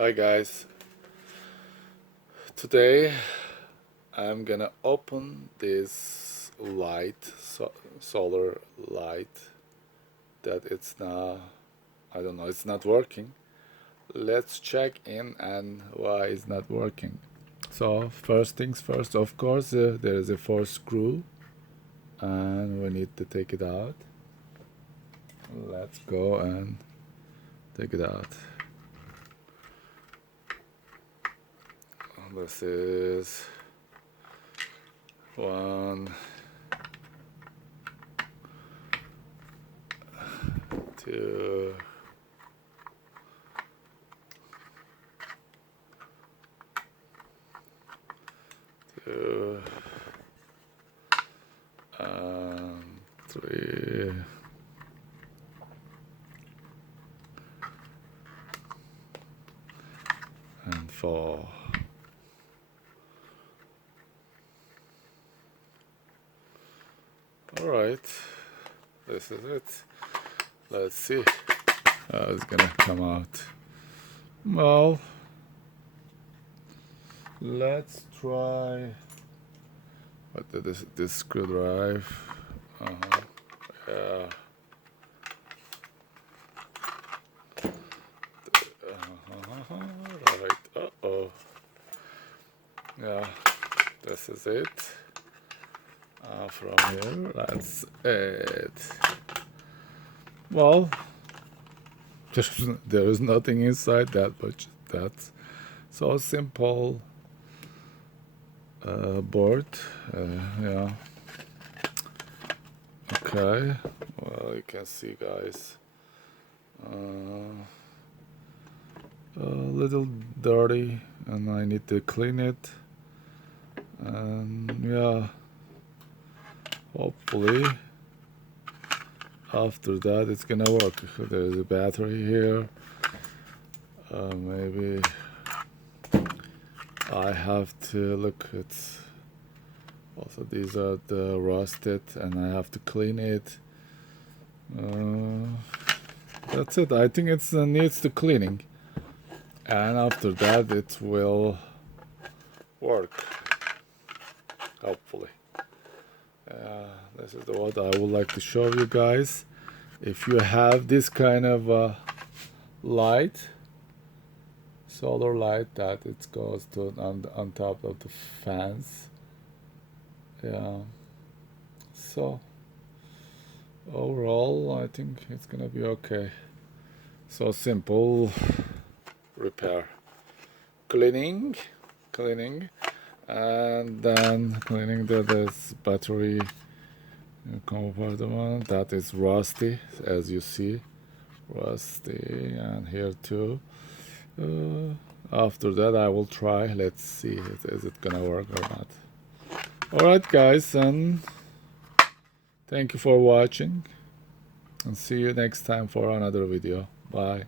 Hi guys, today I'm gonna open this light, solar light that it's not, I don't know, it's not working. Let's check in and why it's not working. So first things first, of course, there is a 4 screw and we need to take it out. Let's go and take it out. This is 1, 2, 2, 3, and 4. Alright, this is it. Let's see how it's gonna come out. Well, let's try what this screwdriver. Yeah. Right. Uh-oh. Yeah, this is it. From here, that's it. Well, there is nothing inside that, but that's so simple board. Yeah. Okay. Well, you can see, guys. A little dirty, and I need to clean it. And yeah. Hopefully after that it's gonna work. There's a battery here. Maybe I have to look at also these are the rusted and I have to clean it. That's it. I think it needs the cleaning, and after that it will work, hopefully. This is what I would like to show you guys. If you have this kind of light, solar light that it goes to on top of the fans. Yeah. So overall, I think it's gonna be okay. So simple repair, cleaning, and then cleaning this battery compartment that is rusty, as you see, rusty, and here too. After that I will try. Let's see, is it gonna work or not. Alright guys, and thank you for watching, and see you next time for another video. Bye.